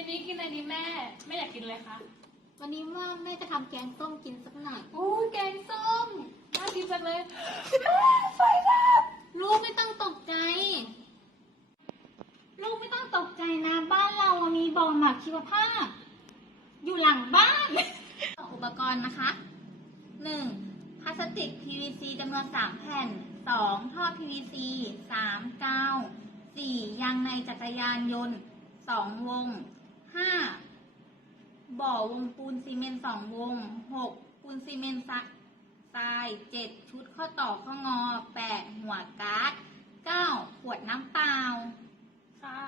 ย็นนี้กินอะไรดีแม่ไม่อยากกินอะไรคะวันนี้ว่าแม่จะทำแกงส้มกินสักหน่อยโอ้ยแกงส้มน่ากินจังเลยแม่ไฟดับลูกไม่ต้องตกใจ ลูกไม่ต้องตกใจนะบ้านเรามีบ่อหมักชีวภาพ อยู่หลังบ้าน อุปกรณ์นะคะ 1. พลาสติก PVC จำนวน 3 แผ่น 2. ท่อ PVC 3. กาว 4. ยางในจักรยานยนต์ 2 วง 5. บ่อวงปูนซีเมนต์2วง 6. ปูนซีเมนต์ซักทราย7ชุดข้อต่อข้องอ8หัวการ์ด9ขวดน้ำเปล่าค่ะ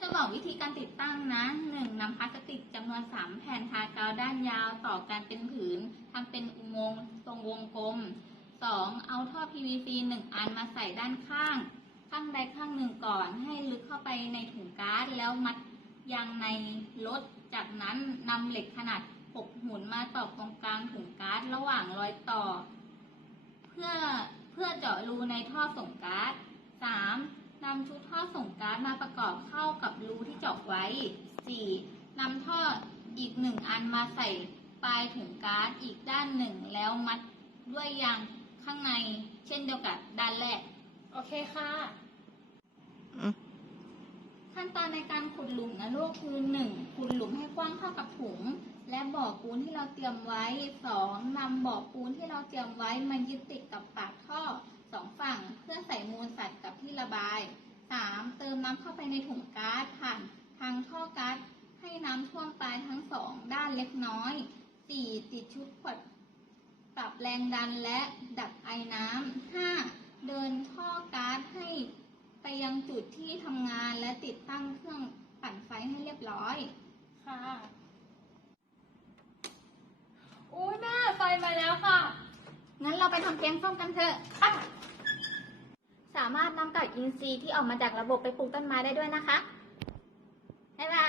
จะบอกวิธีการติดตั้งนะ 1. นำพลาสติกจำนวน3แผ่นทากาวด้านยาวต่อกันเป็นผืนทำเป็นอุโมงค์ทรงวงกลม 2. เอาท่อ PVC 1อันมาใส่ด้านข้าง ข้างใดข้างหนึ่งก่อนให้ลึกเข้าไปในถุงก๊าซแล้วมัด ยางในรถ จากนั้นนำเหล็กขนาด 6 หุ่นมาตอกตรงกลางถุงก๊าซระหว่างรอยต่อ เพื่อเพื่อเจาะรูในท่อส่งก๊าซ 3. นำชุดท่อส่งก๊าซมาประกอบเข้ากับรูที่เจาะไว้ 4. นำท่ออีกหนึ่งอันมาใส่ปลายถุงก๊าซอีกด้านหนึ่งแล้วมัดด้วยยางข้างใน เช่นเดียวกับด้านแรก โอเคค่ะ ตอนในการขุดหลุมนะลูกคือ 1. ขุดหลุมให้กว้างเท่ากับถุง และบ่อปูนที่เราเตรียมไว้ 2. นำบ่อปูนที่เราเตรียมไว้มายึดติดกับปากท่อสองฝั่งเพื่อใส่มูลสัตว์กับที่ระบาย 3. เติมน้ำเข้าไปในถุงก๊าซผ่านทางท่อก๊าซให้น้ำท่วมปลายทั้งสองด้านเล็กน้อย 4. ติดชุดขวดปรับแรงดันและดับไอน้ำ 5. เดินท่อก๊าซให้ไปยังจุดที่ทำงา ติดตั้งเครื่องปั่นไฟให้เรียบร้อย ค่ะโอ้ยแม่ไฟมาแล้วค่ะ งั้นเราไปทำแกงส้มกันเถอะ ค่ะ สามารถนำกากอินทรีย์ที่ออกมาจากระบบไปปลูกต้นไม้ได้ด้วยนะคะ บ๊ายบาย